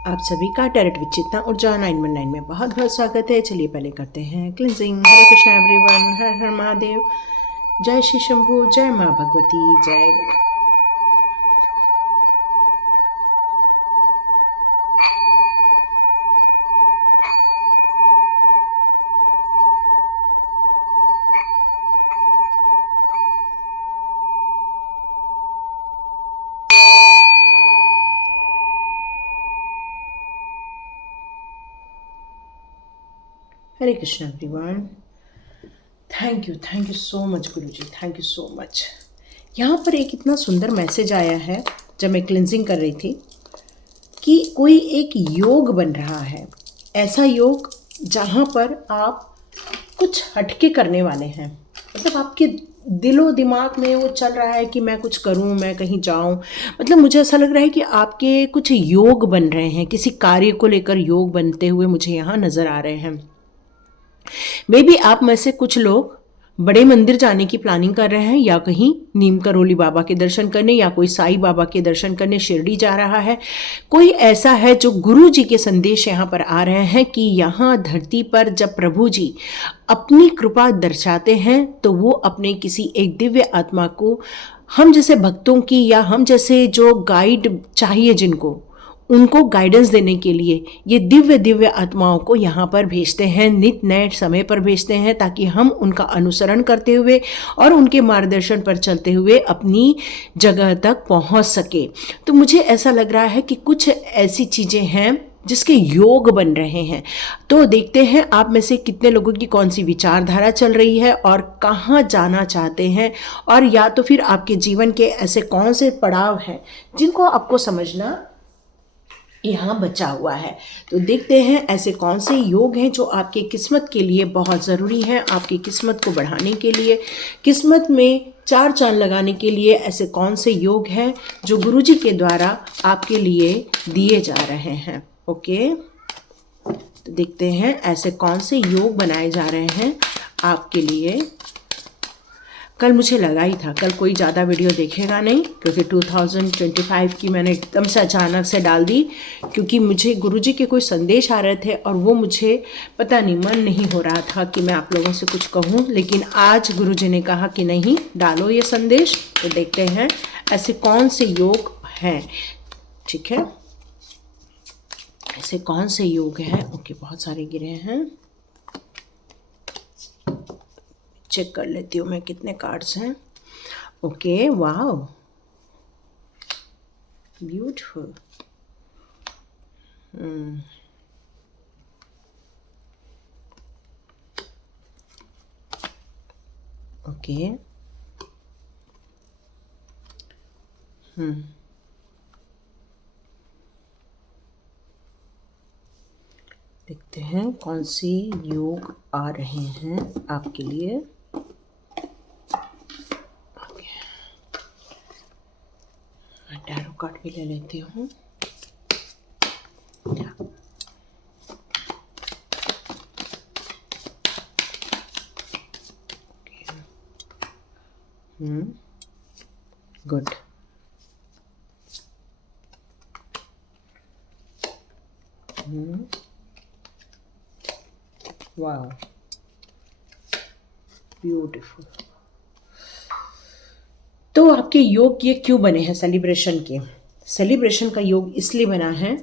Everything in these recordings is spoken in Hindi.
आप सभी का टैरेट विद चेतना ऊर्जा 919 में बहुत बहुत स्वागत है। चलिए पहले करते हैं क्लिनजिंग। हरे कृष्णा एवरीवन, हर हर महादेव। जय श्री शंभू, जय माँ भगवती, जय Ganesh. Hare Krishna everyone. Thank you so much guruji, thank you so much. यहाँ पर एक इतना सुंदर मैसेज आया है जब मैं क्लिनजिंग कर रही थी कि कोई एक योग बन रहा है, ऐसा योग जहाँ पर आप कुछ हटके करने वाले हैं। मतलब आपके दिलो दिमाग में वो चल रहा है कि मैं कुछ करूं, मैं कहीं जाऊं। मतलब मुझे ऐसा लग रहा है कि आपके कुछ योग बन रहे हैं, किसी कार्य को लेकर योग बनते हुए मुझे यहाँ नज़र आ रहे हैं। मे बी आप में से कुछ लोग बड़े मंदिर जाने की प्लानिंग कर रहे हैं, या कहीं नीम करोली बाबा के दर्शन करने, या कोई साईं बाबा के दर्शन करने शिरडी जा रहा है। कोई ऐसा है जो गुरु जी के संदेश यहाँ पर आ रहे हैं कि यहाँ धरती पर जब प्रभु जी अपनी कृपा दर्शाते हैं तो वो अपने किसी एक दिव्य आत्मा को, हम जैसे भक्तों की या हम जैसे जो गाइड चाहिए जिनको, उनको गाइडेंस देने के लिए ये दिव्य दिव्य आत्माओं को यहाँ पर भेजते हैं, नित नए समय पर भेजते हैं, ताकि हम उनका अनुसरण करते हुए और उनके मार्गदर्शन पर चलते हुए अपनी जगह तक पहुँच सके। तो मुझे ऐसा लग रहा है कि कुछ ऐसी चीज़ें हैं जिसके योग बन रहे हैं। तो देखते हैं आप में से कितने लोगों की कौन सी विचारधारा चल रही है और कहाँ जाना चाहते हैं, और या तो फिर आपके जीवन के ऐसे कौन से पड़ाव हैं जिनको आपको समझना यहाँ बचा हुआ है। तो देखते हैं ऐसे कौन से योग हैं जो आपके किस्मत के लिए बहुत ज़रूरी हैं, आपकी किस्मत को बढ़ाने के लिए, किस्मत में चार चांद लगाने के लिए ऐसे कौन से योग हैं जो गुरुजी के द्वारा आपके लिए दिए जा रहे हैं। ओके, तो देखते हैं ऐसे कौन से योग बनाए जा रहे हैं आपके लिए। कल मुझे लगा ही था कल कोई ज़्यादा वीडियो देखेगा नहीं, क्योंकि 2025 की मैंने एकदम से अचानक से डाल दी, क्योंकि मुझे गुरुजी के कोई संदेश आ रहे थे और वो मुझे पता नहीं, मन नहीं हो रहा था कि मैं आप लोगों से कुछ कहूँ। लेकिन आज गुरुजी ने कहा कि नहीं, डालो ये संदेश। तो देखते हैं ऐसे कौन से योग हैं। ठीक है, ऐसे कौन से योग हैं। ओके, बहुत सारे गिरे हैं, चेक कर लेती हूँ मैं कितने कार्ड्स हैं। Okay, wow, beautiful. ओके, देखते हैं कौन सी योग आ रहे हैं आपके लिए। टैरो कार्ड भी ले लेती हूँ। गुड। वाह, ब्यूटीफुल। तो आपके योग ये क्यों बने हैं सेलिब्रेशन के? सेलिब्रेशन का योग इसलिए बना है,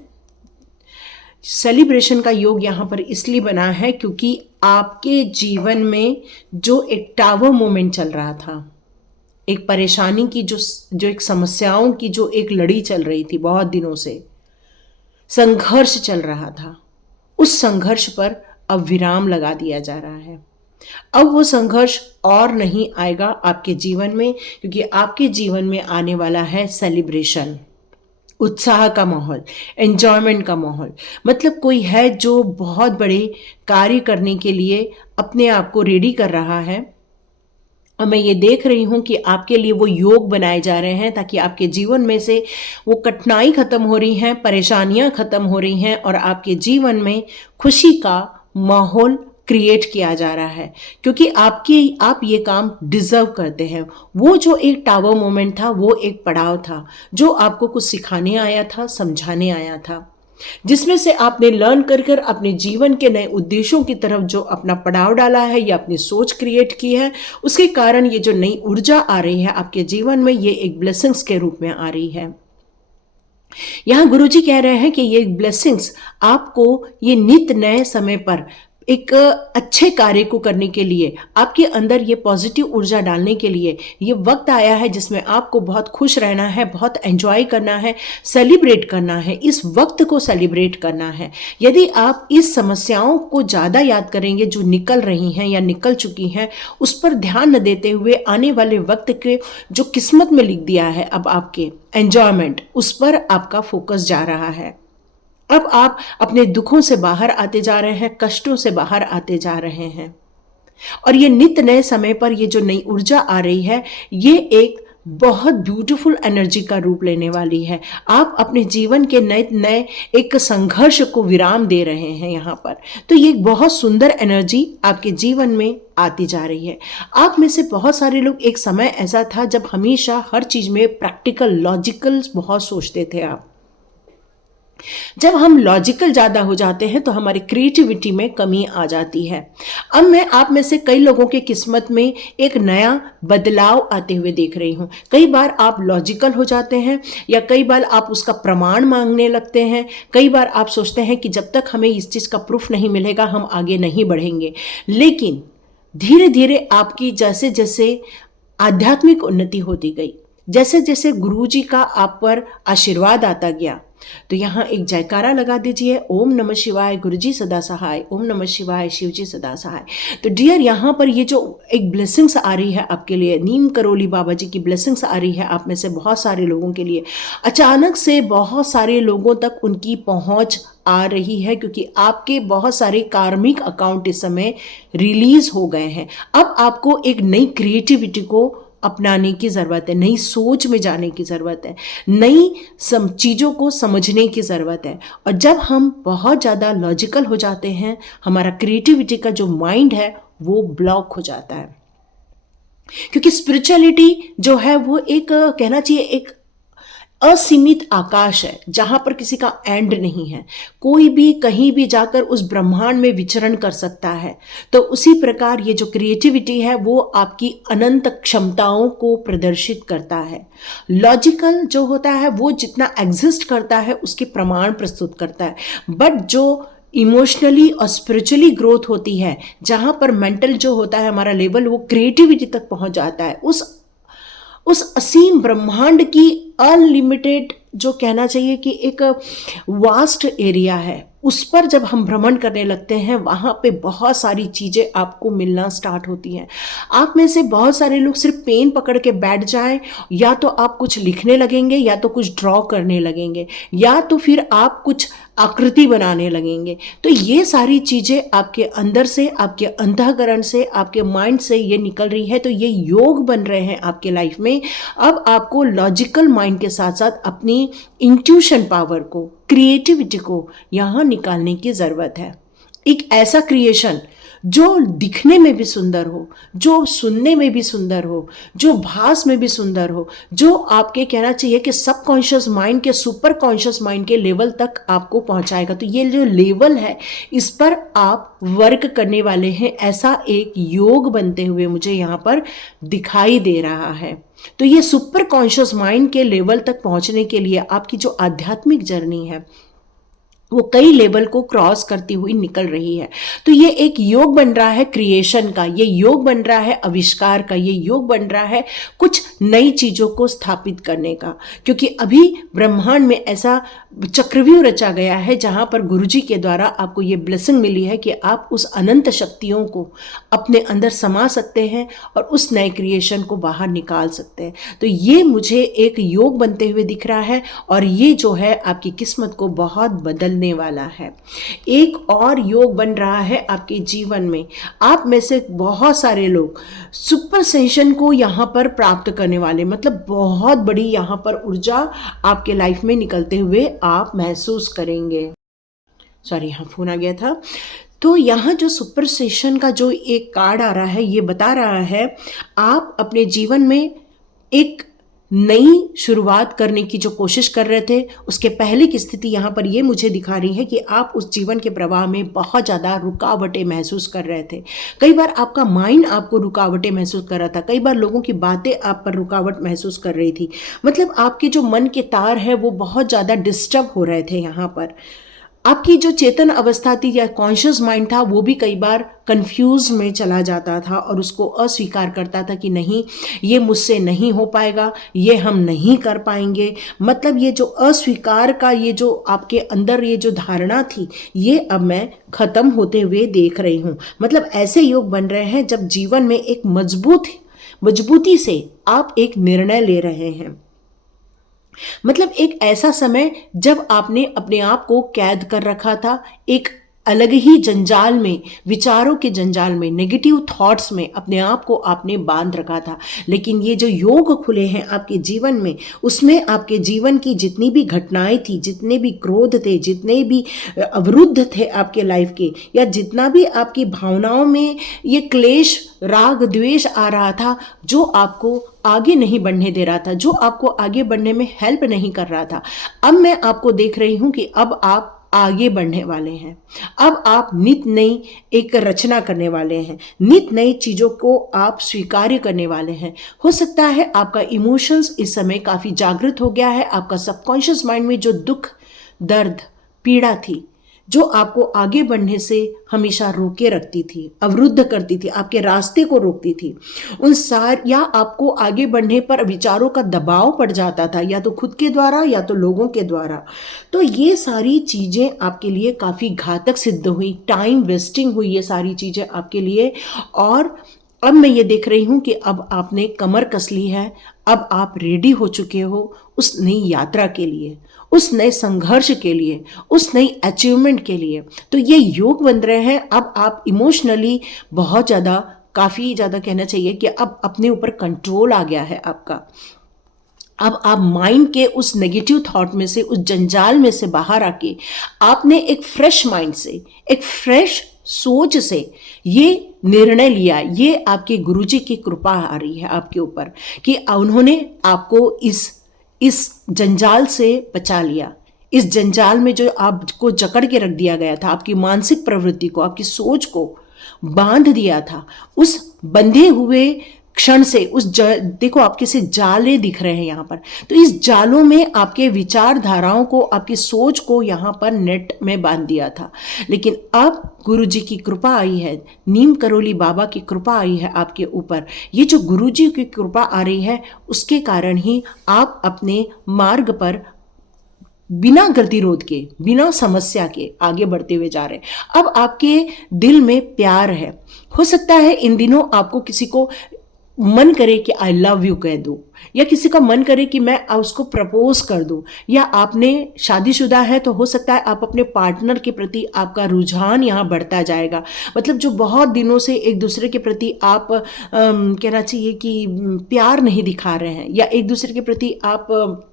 सेलिब्रेशन का योग यहाँ पर इसलिए बना है क्योंकि आपके जीवन में जो एक टावर मोमेंट चल रहा था, एक परेशानी की जो एक समस्याओं की जो एक लड़ी चल रही थी, बहुत दिनों से संघर्ष चल रहा था, उस संघर्ष पर अब विराम लगा दिया जा रहा है। अब वो संघर्ष और नहीं आएगा आपके जीवन में, क्योंकि आपके जीवन में आने वाला है सेलिब्रेशन, उत्साह का माहौल, एंजॉयमेंट का माहौल। मतलब कोई है जो बहुत बड़े कार्य करने के लिए अपने आप को रेडी कर रहा है, और मैं ये देख रही हूँ कि आपके लिए वो योग बनाए जा रहे हैं ताकि आपके जीवन में से वो कठिनाई खत्म हो रही हैं, परेशानियां खत्म हो रही हैं, और आपके जीवन में खुशी का माहौल क्रिएट किया जा रहा है, क्योंकि आप ये काम डिजर्व करते हैं। वो जो एक टावर मोमेंट था, वो एक पड़ाव था जो आपको कुछ सिखाने आया था, समझाने आया था। जिसमें से आपने लर्न कर कर अपने जीवन के नए उद्देश्यों की तरफ जो अपना पड़ाव डाला है या अपनी सोच क्रिएट की है, उसके कारण ये जो नई ऊर्जा आ रही है आपके जीवन में, ये एक ब्लेसिंग्स के रूप में आ रही है। यहाँ गुरुजी कह रहे हैं कि ये ब्लेसिंग्स आपको ये नित नए समय पर एक अच्छे कार्य को करने के लिए, आपके अंदर ये पॉजिटिव ऊर्जा डालने के लिए ये वक्त आया है जिसमें आपको बहुत खुश रहना है, बहुत एंजॉय करना है, सेलिब्रेट करना है, इस वक्त को सेलिब्रेट करना है। यदि आप इस समस्याओं को ज़्यादा याद करेंगे जो निकल रही हैं या निकल चुकी हैं, उस पर ध्यान न देते हुए आने वाले वक्त के जो किस्मत में लिख दिया है अब आपके एंजॉयमेंट, उस पर आपका फोकस जा रहा है। अब आप अपने दुखों से बाहर आते जा रहे हैं, कष्टों से बाहर आते जा रहे हैं, और ये नित नए समय पर ये जो नई ऊर्जा आ रही है, ये एक बहुत ब्यूटीफुल एनर्जी का रूप लेने वाली है। आप अपने जीवन के नए नए एक संघर्ष को विराम दे रहे हैं यहाँ पर। तो ये एक बहुत सुंदर एनर्जी आपके जीवन में आती जा रही है। आप में से बहुत सारे लोग, एक समय ऐसा था जब हमेशा हर चीज़ में प्रैक्टिकल, लॉजिकल बहुत सोचते थे आप। जब हम लॉजिकल ज़्यादा हो जाते हैं तो हमारी क्रिएटिविटी में कमी आ जाती है। अब मैं आप में से कई लोगों की किस्मत में एक नया बदलाव आते हुए देख रही हूँ। कई बार आप लॉजिकल हो जाते हैं या कई बार आप उसका प्रमाण मांगने लगते हैं। कई बार आप सोचते हैं कि जब तक हमें इस चीज़ का प्रूफ नहीं मिलेगा हम आगे नहीं बढ़ेंगे। लेकिन धीरे धीरे आपकी जैसे जैसे आध्यात्मिक उन्नति होती गई, जैसे जैसे गुरुजी का आप पर आशीर्वाद आता गया, तो यहाँ एक जयकारा लगा दीजिए, ओम नमः शिवाय, गुरुजी सदा सहाय, ओम नमः शिवाय, शिवजी सदा सहाय। तो डियर, यहाँ पर ये जो एक ब्लेसिंग्स आ रही है आपके लिए, नीम करोली बाबा जी की ब्लेसिंग्स आ रही है आप में से बहुत सारे लोगों के लिए। अचानक से बहुत सारे लोगों तक उनकी पहुँच आ रही है, क्योंकि आपके बहुत सारे कार्मिक अकाउंट इस समय रिलीज हो गए हैं। अब आपको एक नई क्रिएटिविटी को अपनाने की ज़रूरत है, नई सोच में जाने की ज़रूरत है, नई चीज़ों को समझने की ज़रूरत है। और जब हम बहुत ज़्यादा लॉजिकल हो जाते हैं, हमारा क्रिएटिविटी का जो माइंड है वो ब्लॉक हो जाता है। क्योंकि स्पिरिचुअलिटी जो है वो एक, कहना चाहिए, एक असीमित आकाश है जहां पर किसी का एंड नहीं है। कोई भी कहीं भी जाकर उस ब्रह्मांड में विचरण कर सकता है। तो उसी प्रकार ये जो क्रिएटिविटी है वो आपकी अनंत क्षमताओं को प्रदर्शित करता है। लॉजिकल जो होता है वो जितना एग्जिस्ट करता है उसके प्रमाण प्रस्तुत करता है, बट जो इमोशनली और स्पिरिचुअली ग्रोथ होती है, जहां पर मेंटल जो होता है हमारा लेवल, वो क्रिएटिविटी तक पहुंच जाता है। उस असीम ब्रह्मांड की अनलिमिटेड, जो कहना चाहिए कि एक वास्ट एरिया है, उस पर जब हम भ्रमण करने लगते हैं, वहाँ पे बहुत सारी चीज़ें आपको मिलना स्टार्ट होती हैं। आप में से बहुत सारे लोग सिर्फ पेन पकड़ के बैठ जाएं, या तो आप कुछ लिखने लगेंगे, या तो कुछ ड्रॉ करने लगेंगे, या तो फिर आप कुछ आकृति बनाने लगेंगे। तो ये सारी चीज़ें आपके अंदर से, आपके अंतःकरण से, आपके माइंड से ये निकल रही है। तो ये योग बन रहे हैं आपके लाइफ में। अब आपको लॉजिकल माइंड के साथ साथ अपनी इंट्यूशन पावर को, क्रिएटिविटी को यहाँ निकालने की ज़रूरत है। एक ऐसा क्रिएशन जो दिखने में भी सुंदर हो, जो सुनने में भी सुंदर हो, जो भास में भी सुंदर हो, जो आपके, कहना चाहिए कि सबकॉन्शियस माइंड के, सुपर कॉन्शियस माइंड के लेवल तक आपको पहुंचाएगा। तो ये जो लेवल है, इस पर आप वर्क करने वाले हैं। ऐसा एक योग बनते हुए मुझे यहाँ पर दिखाई दे रहा है। तो ये सुपर कॉन्शियस माइंड के लेवल तक पहुंचने के लिए आपकी जो आध्यात्मिक जर्नी है वो कई लेवल को क्रॉस करती हुई निकल रही है। तो ये एक योग बन रहा है क्रिएशन का, ये योग बन रहा है आविष्कार का, ये योग बन रहा है कुछ नई चीज़ों को स्थापित करने का। क्योंकि अभी ब्रह्मांड में ऐसा चक्रव्यूह रचा गया है जहाँ पर गुरुजी के द्वारा आपको ये ब्लेसिंग मिली है कि आप उस अनंत शक्तियों को अपने अंदर समा सकते हैं और उस नए क्रिएशन को बाहर निकाल सकते हैं। तो ये मुझे एक योग बनते हुए दिख रहा है, और ये जो है आपकी किस्मत को बहुत बदलने वाला है। एक और योग बन रहा है आपके जीवन में। आप में से बहुत सारे लोग सुपर सेंशन को यहाँ पर प्राप्त करने वाले, मतलब बहुत बड़ी यहाँ पर ऊर्जा आपके लाइफ में निकलते हुए आप महसूस करेंगे। सॉरी, यहाँ फोन आ गया था। तो यहाँ जो सुपर सेशन का जो एक कार्ड आ रहा है, ये बता रहा है आप अपने जीवन में एक नई शुरुआत करने की जो कोशिश कर रहे थे, उसके पहले की स्थिति यहाँ पर ये मुझे दिखा रही है कि आप उस जीवन के प्रवाह में बहुत ज़्यादा रुकावटें महसूस कर रहे थे। कई बार आपका माइंड आपको रुकावटें महसूस कर रहा था, कई बार लोगों की बातें आप पर रुकावट महसूस कर रही थी। मतलब आपके जो मन के तार है वो बहुत ज़्यादा डिस्टर्ब हो रहे थे यहाँ पर। आपकी जो चेतन अवस्था थी या कॉन्शियस माइंड था वो भी कई बार कंफ्यूज में चला जाता था और उसको अस्वीकार करता था कि नहीं, ये मुझसे नहीं हो पाएगा, ये हम नहीं कर पाएंगे। मतलब ये जो अस्वीकार का ये जो आपके अंदर ये जो धारणा थी, ये अब मैं खत्म होते हुए देख रही हूँ। मतलब ऐसे योग बन रहे हैं जब जीवन में एक मजबूती से आप एक निर्णय ले रहे हैं। मतलब एक ऐसा समय जब आपने अपने आप को कैद कर रखा था एक अलग ही जंजाल में, विचारों के जंजाल में, नेगेटिव थॉट्स में अपने आप को आपने बांध रखा था। लेकिन ये जो योग खुले हैं आपके जीवन में, उसमें आपके जीवन की जितनी भी घटनाएं थी, जितने भी क्रोध थे, जितने भी अवरुद्ध थे आपके लाइफ के, या जितना भी आपकी भावनाओं में ये क्लेश, राग, द्वेष आ रहा था, जो आपको आगे नहीं बढ़ने दे रहा था, जो आपको आगे बढ़ने में हेल्प नहीं कर रहा था, अब मैं आपको देख रही हूं कि अब आप आगे बढ़ने वाले हैं। अब आप नित नई एक रचना करने वाले हैं, नित नई चीजों को आप स्वीकार्य करने वाले हैं। हो सकता है आपका इमोशंस इस समय काफी जागृत हो गया है। आपका सबकॉन्शियस माइंड में जो दुख, दर्द, पीड़ा थी, जो आपको आगे बढ़ने से हमेशा रोके रखती थी, अवरुद्ध करती थी, आपके रास्ते को रोकती थी, या आपको आगे बढ़ने पर विचारों का दबाव पड़ जाता था, या तो खुद के द्वारा या तो लोगों के द्वारा। तो ये सारी चीज़ें आपके लिए काफ़ी घातक सिद्ध हुई, टाइम वेस्टिंग हुई ये सारी चीज़ें आपके लिए। और अब मैं ये देख रही हूँ कि अब आपने कमर कस ली है, अब आप रेडी हो चुके हो उस नई यात्रा के लिए, उस नए संघर्ष के लिए, उस नई अचीवमेंट के लिए। तो ये योग बन रहे हैं। अब आप इमोशनली बहुत ज़्यादा, काफ़ी ज़्यादा कहना चाहिए कि अब अपने ऊपर कंट्रोल आ गया है आपका। अब आप माइंड के उस नेगेटिव थॉट में से, उस जंजाल में से बाहर आके आपने एक फ्रेश माइंड से, एक फ्रेश सोच से ये निर्णय लिया। ये आपके गुरुजी की कृपा आ रही है आपके ऊपर कि उन्होंने आपको इस जंजाल से बचा लिया। इस जंजाल में जो आपको जकड़ के रख दिया गया था, आपकी मानसिक प्रवृत्ति को, आपकी सोच को बांध दिया था, उस बंधे हुए क्षण से देखो आपके से जाले दिख रहे हैं यहाँ पर। तो इस जालों में आपके विचारधाराओं को, आपकी सोच को यहाँ पर नेट में बांध दिया था। लेकिन अब गुरुजी की कृपा आई है, नीम करोली बाबा की कृपा आई है आपके ऊपर। ये जो गुरुजी की कृपा आ रही है, उसके कारण ही आप अपने मार्ग पर बिना गतिरोध के, बिना समस्या के आगे बढ़ते हुए जा रहे हैं। अब आपके दिल में प्यार है। हो सकता है इन दिनों आपको किसी को मन करे कि आई लव यू कह दूं, या किसी का मन करे कि मैं उसको प्रपोज कर दूं, या आपने शादीशुदा है तो हो सकता है आप अपने पार्टनर के प्रति आपका रुझान यहाँ बढ़ता जाएगा। मतलब जो बहुत दिनों से एक दूसरे के प्रति आप कहना चाहिए कि प्यार नहीं दिखा रहे हैं, या एक दूसरे के प्रति आप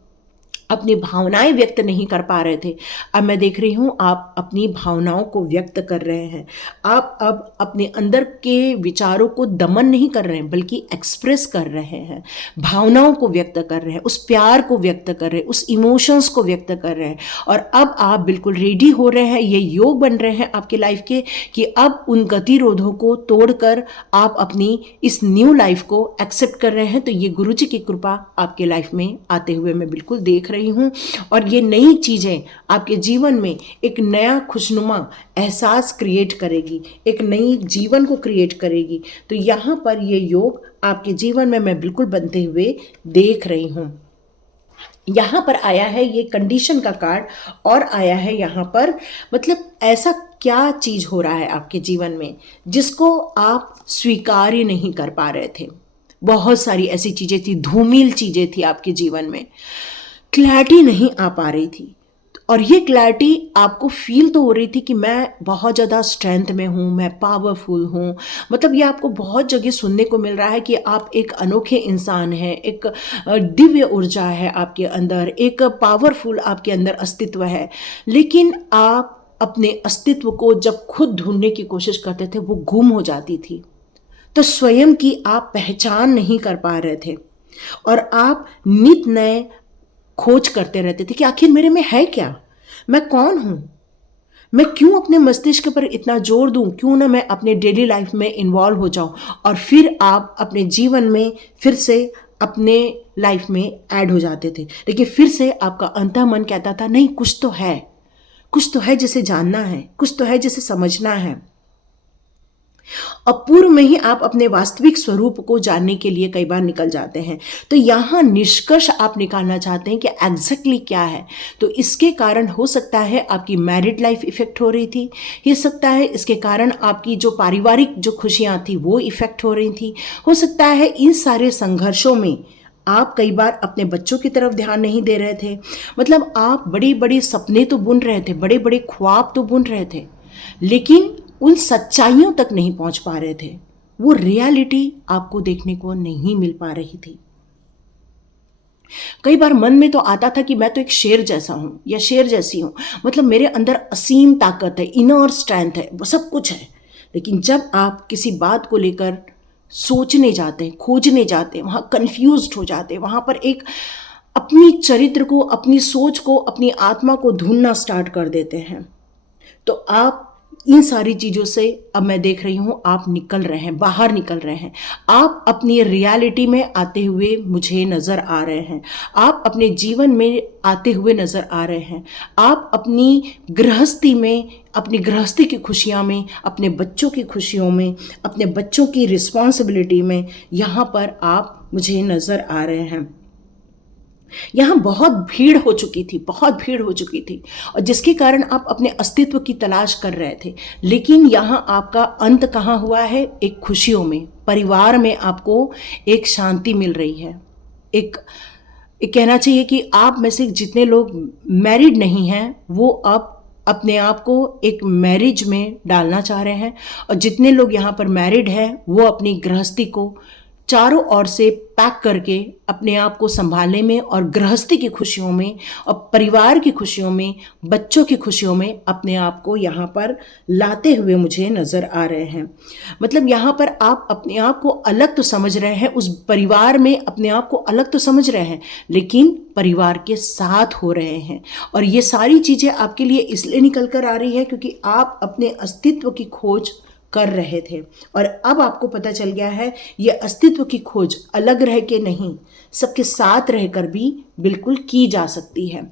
अपनी भावनाएं व्यक्त नहीं कर पा रहे थे, अब मैं देख रही हूँ आप अपनी भावनाओं को व्यक्त कर रहे हैं। आप अब अपने अंदर के विचारों को दमन नहीं कर रहे हैं, बल्कि एक्सप्रेस कर रहे हैं, भावनाओं को व्यक्त कर रहे हैं, उस प्यार को व्यक्त कर रहे हैं, उस इमोशंस को व्यक्त कर रहे हैं। और अब आप बिल्कुल रेडी हो रहे हैं, ये योग बन रहे हैं आपके लाइफ के कि अब उन गतिरोधों को तोड़कर आप अपनी इस न्यू लाइफ को एक्सेप्ट कर रहे हैं। तो ये गुरुजी की कृपा आपके लाइफ में आते हुए मैं बिल्कुल देख रही हूँ। और ये नई चीजें आपके जीवन में एक नया खुशनुमा एहसास क्रिएट करेगी, एक नई जीवन को क्रिएट करेगी। तो यहाँ पर ये योग आपके जीवन में मैं बिल्कुल बनते हुए देख रही हूँ। यहाँ पर आया है ये कंडीशन का कार्ड, और आया है यहाँ पर मतलब ऐसा क्या चीज हो रहा है आपके जीवन में जिसको आप स्वीकार ही नहीं कर पा रहे थे। बहुत सारी ऐसी चीजें थी, धूमिल चीजें थी आपके जीवन में, क्लैरिटी नहीं आ पा रही थी। और ये क्लैरिटी आपको फील तो हो रही थी कि मैं बहुत ज़्यादा स्ट्रेंथ में हूँ, मैं पावरफुल हूँ। मतलब ये आपको बहुत जगह सुनने को मिल रहा है कि आप एक अनोखे इंसान हैं, एक दिव्य ऊर्जा है आपके अंदर, एक पावरफुल आपके अंदर अस्तित्व है। लेकिन आप अपने अस्तित्व को जब खुद ढूंढने की कोशिश करते थे, वो गुम हो जाती थी। तो स्वयं की आप पहचान नहीं कर पा रहे थे। और आप नित नए खोज करते रहते थे कि आखिर मेरे में है क्या, मैं कौन हूँ, मैं क्यों अपने मस्तिष्क पर इतना जोर दूं, क्यों ना मैं अपने डेली लाइफ में इन्वॉल्व हो जाऊं। और फिर आप अपने जीवन में फिर से अपने लाइफ में ऐड हो जाते थे। लेकिन फिर से आपका अंतः मन कहता था नहीं, कुछ तो है, कुछ तो है जिसे जानना है, कुछ तो है जिसे समझना है। और पूर्व में ही आप अपने वास्तविक स्वरूप को जानने के लिए कई बार निकल जाते हैं। तो यहाँ निष्कर्ष आप निकालना चाहते हैं कि एग्जैक्टली क्या है। तो इसके कारण हो सकता है आपकी मैरिड लाइफ इफेक्ट हो रही थी, हो सकता है इसके कारण आपकी जो पारिवारिक जो खुशियाँ थी वो इफेक्ट हो रही थी, हो सकता है इन सारे संघर्षों में आप कई बार अपने बच्चों की तरफ ध्यान नहीं दे रहे थे। मतलब आप बड़ी बड़ी सपने तो बुन रहे थे, बड़े बड़े ख्वाब तो बुन रहे थे, लेकिन उन सच्चाइयों तक नहीं पहुंच पा रहे थे। वो रियलिटी आपको देखने को नहीं मिल पा रही थी। कई बार मन में तो आता था कि मैं तो एक शेर जैसा हूं या शेर जैसी हूं, मतलब मेरे अंदर असीम ताकत है, इनर स्ट्रेंथ है, वो सब कुछ है। लेकिन जब आप किसी बात को लेकर सोचने जाते हैं, खोजने जाते हैं, वहां कंफ्यूज्ड हो जाते हैं, वहां पर एक अपनी चरित्र को, अपनी सोच को, अपनी आत्मा को ढूंढना स्टार्ट कर देते हैं। तो आप इन सारी चीज़ों से, अब मैं देख रही हूँ आप निकल रहे हैं, बाहर निकल रहे हैं। आप अपनी रियलिटी में आते हुए मुझे नज़र आ रहे हैं, आप अपने जीवन में आते हुए नज़र आ रहे हैं, आप अपनी गृहस्थी में, अपनी गृहस्थी की खुशियाँ में, अपने बच्चों की खुशियों में, अपने बच्चों की रिस्पॉन्सिबिलिटी में, यहाँ पर आप मुझे नज़र आ रहे हैं। यहाँ बहुत भीड़ हो चुकी थी, बहुत भीड़ हो चुकी थी, और जिसके कारण आप अपने अस्तित्व की तलाश कर रहे थे। लेकिन यहाँ आपका अंत कहाँ हुआ है? एक खुशियों में, परिवार में आपको एक शांति मिल रही है। एक कहना चाहिए कि आप में से जितने लोग मैरिड नहीं हैं वो अब अपने आप को एक मैरिज में डालना चाह रहे हैं, और जितने लोग यहाँ पर मैरिड हैं वो अपनी गृहस्थी को चारों ओर से पैक करके अपने आप को संभालने में और गृहस्थी की खुशियों में और परिवार की खुशियों में, बच्चों की खुशियों में अपने आप को यहाँ पर लाते हुए मुझे नज़र आ रहे हैं। मतलब यहाँ पर आप अपने आप को अलग तो समझ रहे हैं, उस परिवार में अपने आप को अलग तो समझ रहे हैं, लेकिन परिवार के साथ हो रहे हैं। और ये सारी चीज़ें आपके लिए इसलिए निकल कर आ रही है क्योंकि आप अपने अस्तित्व की खोज कर रहे थे, और अब आपको पता चल गया है ये अस्तित्व की खोज अलग रह के नहीं, सबके साथ रहकर भी बिल्कुल की जा सकती है।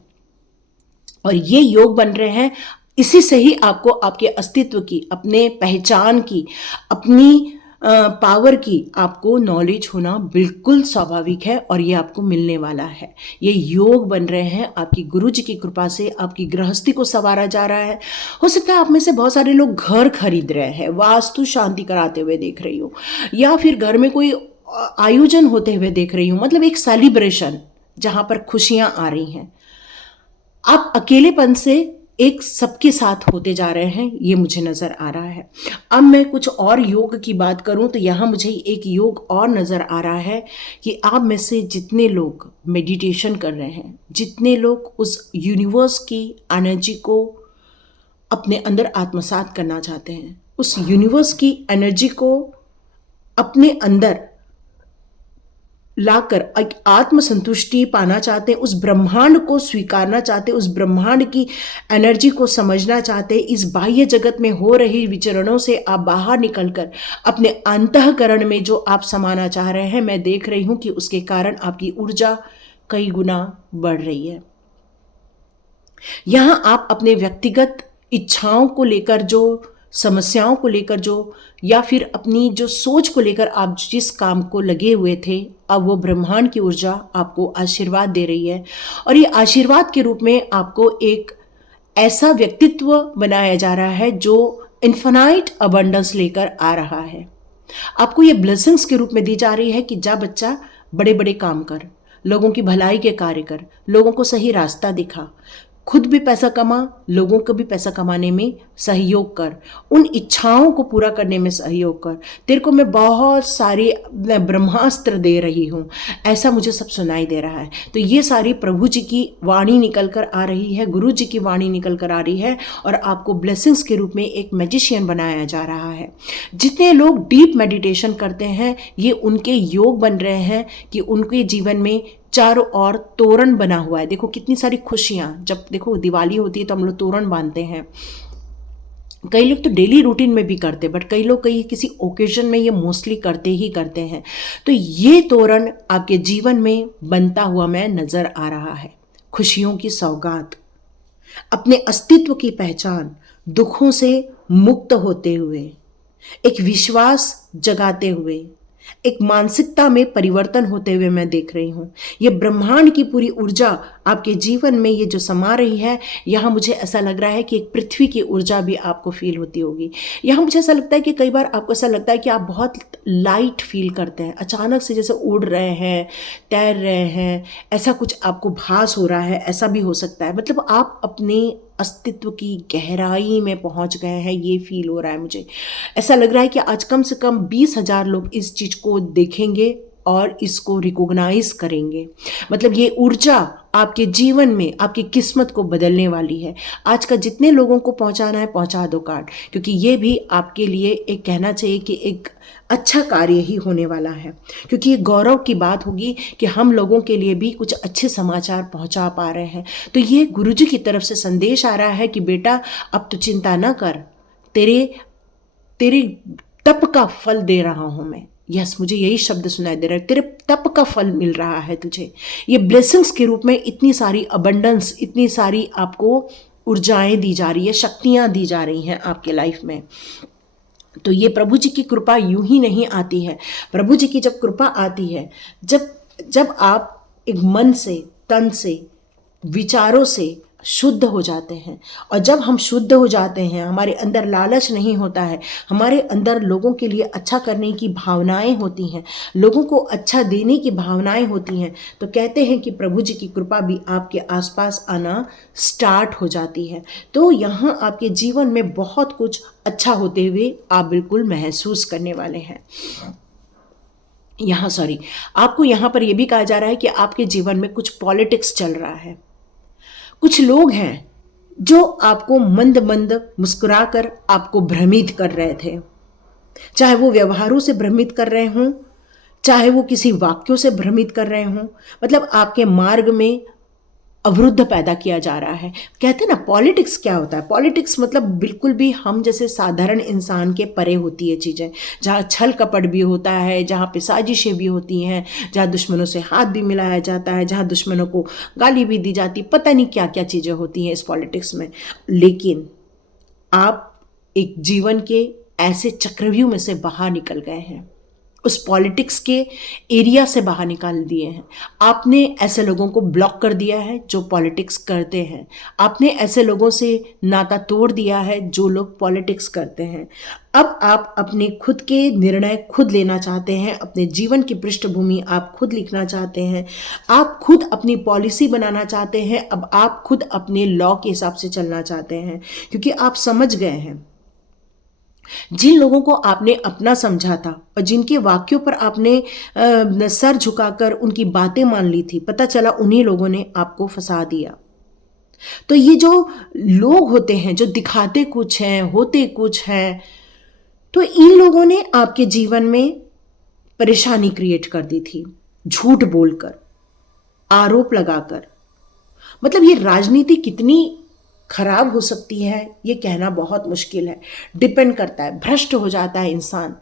और ये योग बन रहे हैं, इसी से ही आपको आपके अस्तित्व की, अपने पहचान की, अपनी पावर की आपको नॉलेज होना बिल्कुल स्वाभाविक है, और ये आपको मिलने वाला है। ये योग बन रहे हैं आपकी गुरु जी की कृपा से, आपकी गृहस्थी को संवारा जा रहा है। हो सकता है आप में से बहुत सारे लोग घर खरीद रहे हैं, वास्तु शांति कराते हुए देख रही हूँ, या फिर घर में कोई आयोजन होते हुए देख रही हूँ, मतलब एक सेलिब्रेशन जहाँ पर खुशियाँ आ रही हैं। आप अकेलेपन से एक सबके साथ होते जा रहे हैं, ये मुझे नज़र आ रहा है। अब मैं कुछ और योग की बात करूं तो यहाँ मुझे एक योग और नज़र आ रहा है कि आप में से जितने लोग मेडिटेशन कर रहे हैं, जितने लोग उस यूनिवर्स की एनर्जी को अपने अंदर आत्मसात करना चाहते हैं, उस यूनिवर्स की एनर्जी को अपने अंदर लाकर एक आत्म संतुष्टि पाना चाहते हैं, उस ब्रह्मांड को स्वीकारना चाहते हैं, उस ब्रह्मांड की एनर्जी को समझना चाहते हैं, इस बाह्य जगत में हो रही विचरणों से आप बाहर निकलकर अपने अंतःकरण में जो आप समाना चाह रहे हैं, मैं देख रही हूं कि उसके कारण आपकी ऊर्जा कई गुना बढ़ रही है। यहां आप अपने व्यक्तिगत इच्छाओं को लेकर, जो समस्याओं को लेकर, जो या फिर अपनी जो सोच को लेकर आप जिस काम को लगे हुए थे, अब वो ब्रह्मांड की ऊर्जा आपको आशीर्वाद दे रही है, और ये आशीर्वाद के रूप में आपको एक ऐसा व्यक्तित्व बनाया जा रहा है जो इन्फिनाइट अबंडेंस लेकर आ रहा है। आपको ये ब्लेसिंग्स के रूप में दी जा रही है कि जा बच्चा, बड़े बड़े काम कर, लोगों की भलाई के कार्य कर, लोगों को सही रास्ता दिखा, खुद भी पैसा कमा, लोगों को भी पैसा कमाने में सहयोग कर, उन इच्छाओं को पूरा करने में सहयोग कर। तेरे को मैं बहुत सारे ब्रह्मास्त्र दे रही हूँ, ऐसा मुझे सब सुनाई दे रहा है। तो ये सारी प्रभु जी की वाणी निकल कर आ रही है, गुरु जी की वाणी निकल कर आ रही है, और आपको ब्लेसिंग्स के रूप में एक मैजिशियन बनाया जा रहा है। जितने लोग डीप मेडिटेशन करते हैं, ये उनके योग बन रहे हैं कि उनके जीवन में चारों ओर तोरण बना हुआ है। देखो कितनी सारी खुशियाँ, जब देखो दिवाली होती है तो हम लोग तोरण बांधते हैं। कई लोग तो डेली रूटीन में भी करते हैं, बट कई लोग कई किसी ओकेजन में ये मोस्टली करते ही करते हैं। तो ये तोरण आपके जीवन में बनता हुआ मैं नजर आ रहा है। खुशियों की सौगात, अपने अस्तित्व की पहचान, दुखों से मुक्त होते हुए, एक विश्वास जगाते हुए, एक मानसिकता में परिवर्तन होते हुए मैं देख रही हूँ। ये ब्रह्मांड की पूरी ऊर्जा आपके जीवन में ये जो समा रही है, यहाँ मुझे ऐसा लग रहा है कि एक पृथ्वी की ऊर्जा भी आपको फील होती होगी। यहाँ मुझे ऐसा लगता है कि कई बार आपको ऐसा लगता है कि आप बहुत लाइट फील करते हैं, अचानक से जैसे उड़ रहे हैं, तैर रहे हैं, ऐसा कुछ आपको भास हो रहा है। ऐसा भी हो सकता है, मतलब आप अपने अस्तित्व की गहराई में पहुंच गए हैं, ये फील हो रहा है मुझे। ऐसा लग रहा है कि आज कम से कम 20,000 लोग इस चीज़ को देखेंगे और इसको रिकॉग्नाइज करेंगे। मतलब ये ऊर्जा आपके जीवन में आपकी किस्मत को बदलने वाली है। आज का जितने लोगों को पहुंचाना है पहुंचा दो कार्ड, क्योंकि ये भी आपके लिए एक कहना चाहिए कि एक अच्छा कार्य ही होने वाला है। क्योंकि ये गौरव की बात होगी कि हम लोगों के लिए भी कुछ अच्छे समाचार पहुंचा पा रहे हैं। तो ये गुरुजी की तरफ से संदेश आ रहा है कि बेटा अब तो चिंता ना कर, तेरे तप का फल दे रहा हूं मैं। यस, मुझे यही शब्द सुनाई दे रहा है, तेरे तप का फल मिल रहा है तुझे। ये ब्लेसिंग्स के रूप में इतनी सारी अबंडेंस, इतनी सारी आपको ऊर्जाएं दी जा रही है, शक्तियां दी जा रही हैं आपके लाइफ में। तो ये प्रभु जी की कृपा यूं ही नहीं आती है। प्रभु जी की जब कृपा आती है, जब आप एक मन से, तन से, विचारों से शुद्ध हो जाते हैं, और जब हम शुद्ध हो जाते हैं, हमारे अंदर लालच नहीं होता है, हमारे अंदर लोगों के लिए अच्छा करने की भावनाएं होती हैं, लोगों को अच्छा देने की भावनाएं होती हैं, तो कहते हैं कि प्रभु जी की कृपा भी आपके आसपास आना स्टार्ट हो जाती है। तो यहाँ आपके जीवन में बहुत कुछ अच्छा होते हुए आप बिल्कुल महसूस करने वाले हैं। आपको यहाँ पर यह भी कहा जा रहा है कि आपके जीवन में कुछ पॉलिटिक्स चल रहा है। कुछ लोग हैं जो आपको मंद मंद मुस्कुराकर आपको भ्रमित कर रहे थे, चाहे वो व्यवहारों से भ्रमित कर रहे हों, चाहे वो किसी वाक्यों से भ्रमित कर रहे हों। मतलब आपके मार्ग में अवरुद्ध पैदा किया जा रहा है। कहते हैं ना, पॉलिटिक्स क्या होता है? पॉलिटिक्स मतलब बिल्कुल भी हम जैसे साधारण इंसान के परे होती है चीज़ें, जहाँ छल कपट भी होता है, जहाँ पे साजिशें भी होती हैं, जहाँ दुश्मनों से हाथ भी मिलाया जाता है, जहाँ दुश्मनों को गाली भी दी जाती, पता नहीं क्या क्या चीज़ें होती हैं इस पॉलिटिक्स में। लेकिन आप एक जीवन के ऐसे चक्रव्यूह में से बाहर निकल गए हैं, उस पॉलिटिक्स के एरिया से बाहर निकाल दिए हैं। आपने ऐसे लोगों को ब्लॉक कर दिया है जो पॉलिटिक्स करते हैं। आपने ऐसे लोगों से नाता तोड़ दिया है जो लोग पॉलिटिक्स करते हैं। अब आप अपने खुद के निर्णय खुद लेना चाहते हैं, अपने जीवन की पृष्ठभूमि आप खुद लिखना चाहते हैं, आप खुद अपनी पॉलिसी बनाना चाहते हैं। अब आप खुद अपने लॉ के हिसाब से चलना चाहते हैं, क्योंकि आप समझ गए हैं जिन लोगों को आपने अपना समझा था और जिनके वाक्यों पर आपने सर झुकाकर उनकी बातें मान ली थी, पता चला उन्हीं लोगों ने आपको फंसा दिया। तो ये जो लोग होते हैं जो दिखाते कुछ हैं, होते कुछ हैं, तो इन लोगों ने आपके जीवन में परेशानी क्रिएट कर दी थी, झूठ बोलकर, आरोप लगाकर। मतलब ये राजनीति कितनी खराब हो सकती है ये कहना बहुत मुश्किल है। डिपेंड करता है, भ्रष्ट हो जाता है इंसान,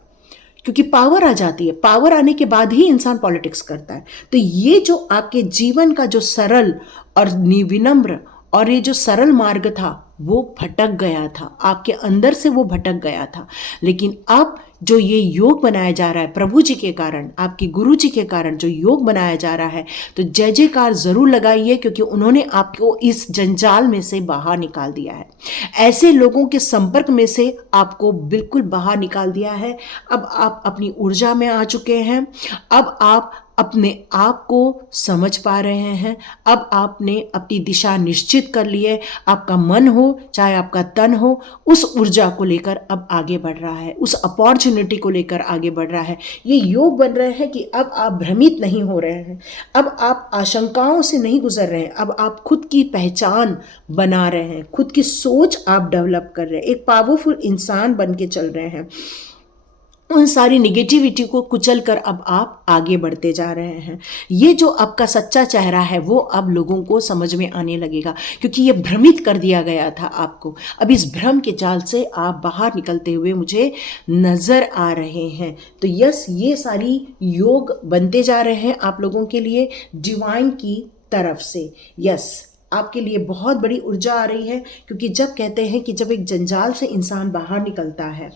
क्योंकि पावर आ जाती है। पावर आने के बाद ही इंसान पॉलिटिक्स करता है। तो ये जो आपके जीवन का जो सरल और विनम्र और ये जो सरल मार्ग था वो भटक गया था, आपके अंदर से वो भटक गया था। लेकिन अब जो ये योग बनाया जा रहा है प्रभु जी के कारण, आपके गुरु जी के कारण जो योग बनाया जा रहा है, तो जय जयकार जरूर लगाइए, क्योंकि उन्होंने आपको इस जंजाल में से बाहर निकाल दिया है। ऐसे लोगों के संपर्क में से आपको बिल्कुल बाहर निकाल दिया है। अब आप अपनी ऊर्जा में आ चुके हैं। अब आप अपने आप को समझ पा रहे हैं, अब आपने अपनी दिशा निश्चित कर ली है। आपका मन हो चाहे आपका तन हो, उस ऊर्जा को लेकर अब आगे बढ़ रहा है, उस अपॉर्चुनिटी को लेकर आगे बढ़ रहा है। ये योग बन रहे हैं कि अब आप भ्रमित नहीं हो रहे हैं, अब आप आशंकाओं से नहीं गुजर रहे हैं, अब आप खुद की पहचान बना रहे हैं, खुद की सोच आप डेवलप कर रहे हैं, एक पावरफुल इंसान बन के चल रहे हैं। उन सारी निगेटिविटी को कुचल कर अब आप आगे बढ़ते जा रहे हैं। ये जो आपका सच्चा चेहरा है वो अब लोगों को समझ में आने लगेगा, क्योंकि ये भ्रमित कर दिया गया था आपको। अब इस भ्रम के जाल से आप बाहर निकलते हुए मुझे नज़र आ रहे हैं। तो यस, ये सारी योग बनते जा रहे हैं आप लोगों के लिए डिवाइन की तरफ से। यस, आपके लिए बहुत बड़ी ऊर्जा आ रही है, क्योंकि जब कहते हैं कि जब एक जंजाल से इंसान बाहर निकलता है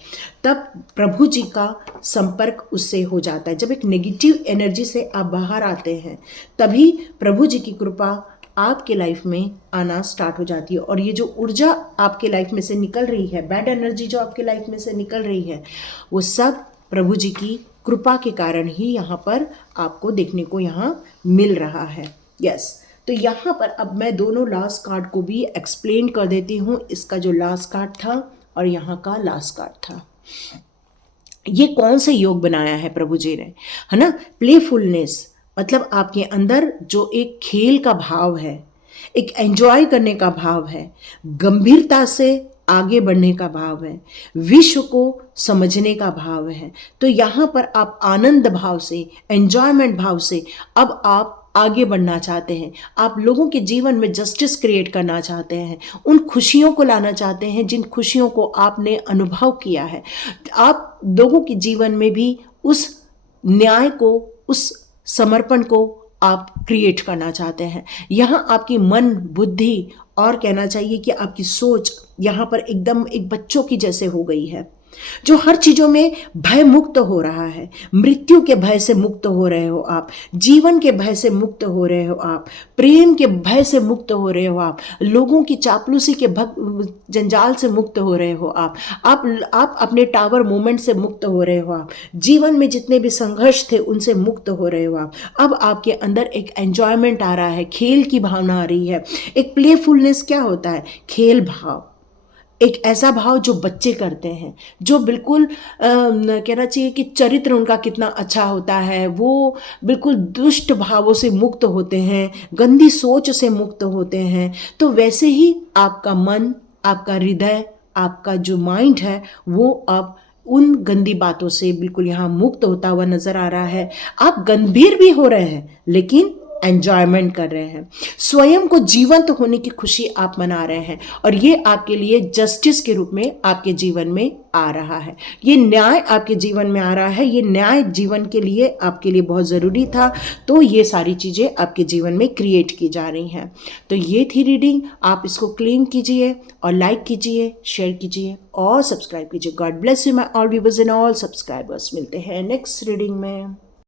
तब प्रभु जी का संपर्क उससे हो जाता है। जब एक नेगेटिव एनर्जी से आप बाहर आते हैं तभी प्रभु जी की कृपा आपके लाइफ में आना स्टार्ट हो जाती है। और ये जो ऊर्जा आपके लाइफ में से निकल रही है, बैड एनर्जी जो आपके लाइफ में से निकल रही है, वो सब प्रभु जी की कृपा के कारण ही यहाँ पर आपको देखने को यहाँ मिल रहा है। यस, तो यहाँ पर अब मैं दोनों लास्ट कार्ड को भी एक्सप्लेन कर देती हूँ। इसका जो लास्ट कार्ड था और यहाँ का लास्ट कार्ड था, ये कौन से योग बनाया है प्रभु जी ने, है ना। प्लेफुलनेस मतलब आपके अंदर जो एक खेल का भाव है, एक एंजॉय करने का भाव है, गंभीरता से आगे बढ़ने का भाव है, विश्व को समझने का भाव है। तो यहाँ पर आप आनंद भाव से, एंजॉयमेंट भाव से अब आप आगे बढ़ना चाहते हैं। आप लोगों के जीवन में जस्टिस क्रिएट करना चाहते हैं, उन खुशियों को लाना चाहते हैं जिन खुशियों को आपने अनुभव किया है। आप लोगों के जीवन में भी उस न्याय को, उस समर्पण को आप क्रिएट करना चाहते हैं। यहाँ आपकी मन, बुद्धि और कहना चाहिए कि आपकी सोच यहाँ पर एकदम एक बच्चों की जैसे हो गई है, जो हर चीज़ों में भय मुक्त हो रहा है। मृत्यु के भय से मुक्त हो रहे हो आप, जीवन के भय से मुक्त हो रहे हो आप, प्रेम के भय से मुक्त हो रहे हो आप, लोगों की चापलूसी के जंजाल से मुक्त हो रहे हो आप अपने टावर मोमेंट से मुक्त हो रहे हो आप, जीवन में जितने भी संघर्ष थे उनसे मुक्त हो रहे हो आप। अब आपके अंदर एक एंजॉयमेंट आ रहा है, खेल की भावना आ रही है। एक प्लेफुलनेस क्या होता है? खेल भाव, एक ऐसा भाव जो बच्चे करते हैं, जो बिल्कुल कहना चाहिए कि चरित्र उनका कितना अच्छा होता है, वो बिल्कुल दुष्ट भावों से मुक्त होते हैं, गंदी सोच से मुक्त होते हैं। तो वैसे ही आपका मन, आपका हृदय, आपका जो माइंड है वो अब उन गंदी बातों से बिल्कुल यहाँ मुक्त होता हुआ नजर आ रहा है। आप गंभीर भी हो रहे हैं लेकिन एंजॉयमेंट कर रहे हैं, स्वयं को जीवंत होने की खुशी आप मना रहे हैं, और ये आपके लिए जस्टिस के रूप में आपके जीवन में आ रहा है। ये न्याय आपके जीवन में आ रहा है, ये न्याय जीवन के लिए आपके लिए बहुत ज़रूरी था। तो ये सारी चीज़ें आपके जीवन में क्रिएट की जा रही हैं। तो ये थी रीडिंग, आप इसको क्लेम कीजिए और लाइक कीजिए, शेयर कीजिए और सब्सक्राइब कीजिए। God bless you my all viewers and all subscribers. मिलते हैं नेक्स्ट रीडिंग में।